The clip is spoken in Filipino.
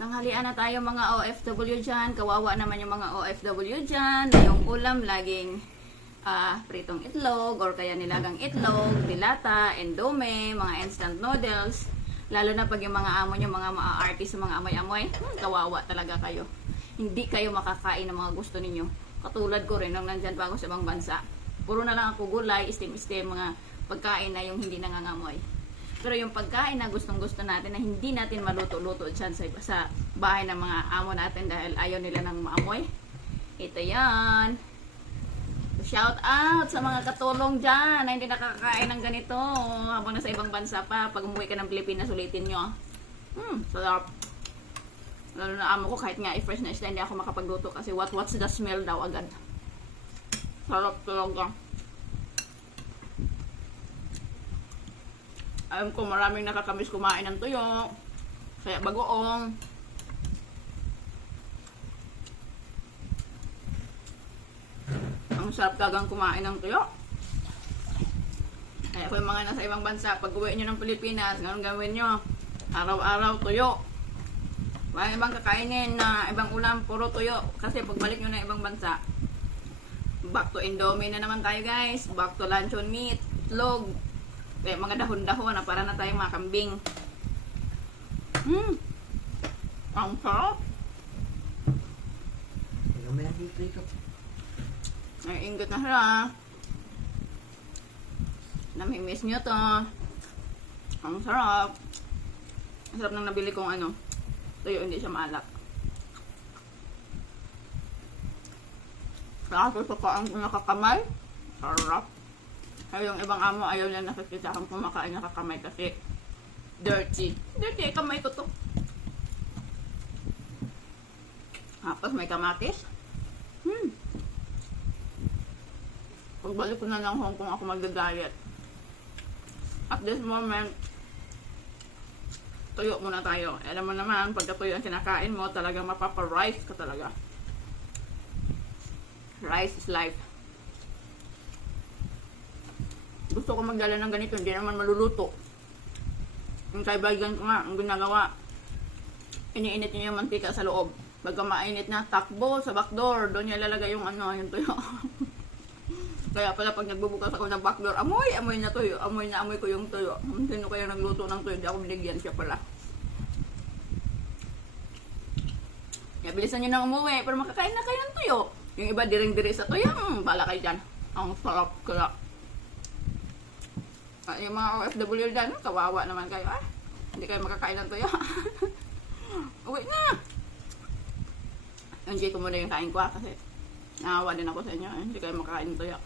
Tanghalian na tayo mga OFW dyan. Kawawa naman yung mga OFW dyan. Yung ulam laging pritong itlog or kaya nilagang itlog, dilata, endome, mga instant noodles. Lalo na pag yung mga amo nyo, mga artist, mga amoy-amoy, kawawa talaga kayo. Hindi kayo makakain ng mga gusto ninyo. Katulad ko rin nung nandyan pa ako sa ibang bansa. Puro na lang ako gulay, istim-istim, mga pagkain na yung hindi nangangamoy. Pero yung pagkain na gustong-gusto natin na hindi natin maluto-luto dyan sa bahay ng mga amo natin dahil ayaw nila ng maamoy. Ito yan. Shout out sa mga katulong dyan na hindi nakakakain ng ganito habang nasa ibang bansa pa. Pag umuwi ka ng Pilipinas, ulitin nyo. Sarap. Lalo na amo ko kahit nga i-fresh na isda, hindi ako makapagluto kasi what's the smell daw agad. Sarap talaga. Alam ko maraming nakakamiss kumain ng tuyo. Kaya bagoong. Ang sarap talagang kumain ng tuyo. Kaya kung yung mga nasa ibang bansa, pag uwi nyo ng Pilipinas, ganun gawin nyo. Araw-araw tuyo. Walang ibang kakainin na ibang ulam, puro tuyo. Kasi pagbalik nyo ng ibang bansa, back to Indomie na naman tayo guys. Back to luncheon meat, itlog. Kaya mga dahon-dahon na para na tayong mga kambing. Ang sarap. Naiinggit na siya. Namimiss nyo to. Ang sarap. Ang sarap nang nabili kong ano. Tuyo, hindi siya maalat. Saka sa paan ko nakakamay. Sarap. Ay, yung ibang amo ayaw niya nakikita akong kumakain nakakamay kasi dirty. Dirty, kamay ko to. Tapos may kamatis. Pagbalik ko na ng Hong Kong ako magda-diet. At this moment, tuyo muna tayo. Alam mo naman, pagka tuyo ang kinakain mo, talagang mapapa-rice ka talaga. Rice is life. Gusto ko magdala ng ganito, hindi naman maluluto. Yung kaibigan ko nga, ang ginagawa, iniinit niya yung mantika sa loob. Pagka mainit na, takbo sa backdoor, doon niya lalagay yung ano, yung tuyo. Kaya pala pag nagbubukas ako ng backdoor, amoy na tuyo, amoy ko yung tuyo. Sino kaya nagluto ng tuyo, hindi ako binigyan, siya pala. Kaya bilisan nyo na umuwi, pero makakain na kayo ng tuyo. Yung iba diring-diri sa tuyo, bala kayo dyan. Ang sarap kaya. Yung mga OFW dyan, kawawa naman kayo. Hindi kayo makakain ng tuyo. Uwi na! Enjoy ko muna yung kain ko kasi naawa din ako sa inyo. Hindi kayo makakain ng tuyo.